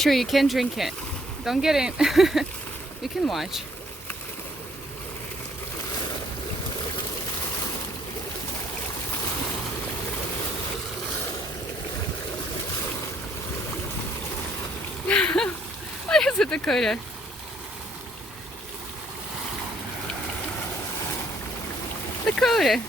True, you can drink it. Don't get in. You can watch. What is it, Dakota? Dakota!